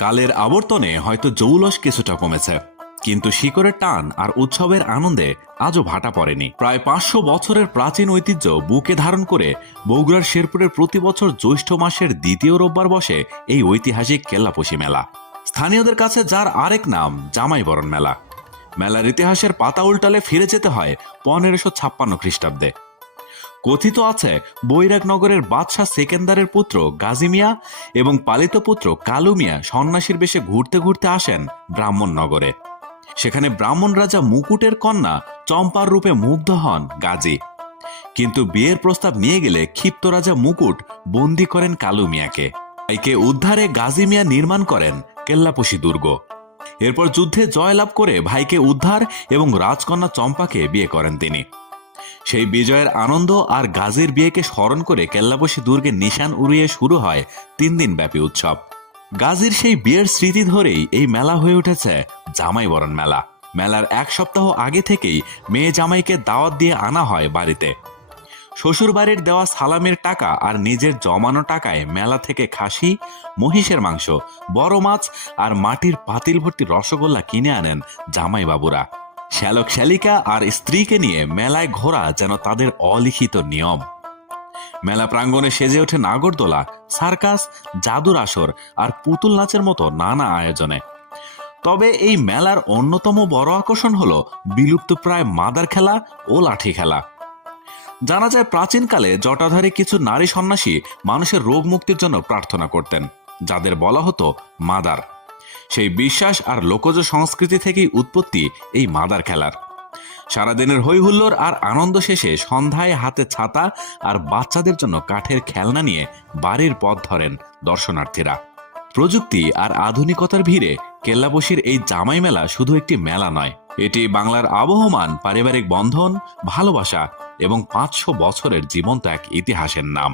কালের আবর্তনে হয়তো জৌলস কিছুটা কমেছে, কিন্তু শিকড়ের টান আর উৎসবের আনন্দে আজও ভাটা পড়েনি। প্রায় 500 বছরের প্রাচীন ঐতিহ্য বুকে ধারণ করে বগুড়ার শেরপুরের প্রতি বছর জ্যৈষ্ঠ মাসের দ্বিতীয় রোববার বসে এই ঐতিহাসিক কেল্লাপোশি মেলা। স্থানীয়দের কাছে যার আরেক নাম জামাই বরণ মেলা। মেলার ইতিহাসের পাতা উল্টালে ফিরে যেতে হয় 1556 খ্রিস্টাব্দে। কথিত আছে বৈরাগনগরের বাদশাহ সেকেন্দারের পুত্র গাজী মিয়া এবং পালিত পুত্র কালু মিয়া সন্ন্যাসীর বেশে ঘুরতে ঘুরতে আসেন ব্রাহ্মণনগরে। সেখানে ব্রাহ্মণ রাজা মুকুটের কন্যা চম্পার রূপে মুগ্ধ হন গাজী, কিন্তু বিয়ের প্রস্তাব নিয়ে গেলে ক্ষিপ্ত রাজা মুকুট বন্দী করেন কালু মিয়াকে। একে উদ্ধারে গাজী মিয়া নির্মাণ করেন কেল্লাপোশি দুর্গ। এরপর যুদ্ধে জয়লাভ করে ভাইকে উদ্ধার এবং রাজকন্যা চম্পাকে বিয়ে করেন তিনি। সেই বিজয়ের আনন্দ আর গাজীর বিয়েকে স্মরণ করে কেল্লাপোশি দুর্গের নিশান উড়িয়ে শুরু হয় 3 দিন ব্যাপী উৎসব। গাজীর সেই বিয়ের স্মৃতি ধরেই এই মেলা হয়ে উঠেছে জামাই বরণ মেলা। মেলার 1 সপ্তাহ আগে থেকেই মেয়ে জামাইকে দাওয়াত দিয়ে আনা হয় বাড়িতে। শ্বশুর বাড়ির দেওয়া সালামের টাকা আর নিজের জমানো টাকায় মেলা থেকে খাসি, মহিষের মাংস, বড় মাছ আর মাটির পাতিল ভর্তি রসগোল্লা কিনে আনেন জামাই বাবুরা। শ্যালক শ্যালিকা আর স্ত্রীকে নিয়ে মেলায় ঘোরা যেন তাদের অলিখিত নিয়ম। মেলা প্রাঙ্গণে সেজে ওঠে নাগরদোলা, সার্কাস, জাদুর আসর আর পুতুল নাচের মতো নানা আয়োজনে। তবে এই মেলার অন্যতম বড় আকর্ষণ হল বিলুপ্তপ্রায় মাদার খেলা ও লাঠি খেলা। জানা যায় প্রাচীনকালে জটাধারী কিছু নারী সন্ন্যাসী মানুষের রোগ মুক্তির জন্য প্রার্থনা করতেন, যাদের বলা হতো মাদার। সেই বিশ্বাস আর লোকজ সংস্কৃতি থেকেই উৎপত্তি এই মাদার খেলার। সারাদিনের হইহুল্লোড় আর আনন্দ শেষে সন্ধ্যায় হাতে ছাতা আর বাচ্চাদের জন্য কাঠের খেলনা নিয়ে বাড়ির পথ ধরেন দর্শনার্থীরা। প্রযুক্তি আর আধুনিকতার ভিড়ে কেল্লাপোশির এই জামাই মেলা শুধু একটি মেলা নয়, এটি বাংলার আবহমান পারিবারিক বন্ধন, ভালোবাসা এবং 500 বছরের জীবন্ত এক ইতিহাসের নাম।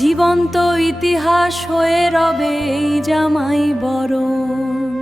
জীবন্ত ইতিহাস হয়ে রবে এই জামাই বরণ।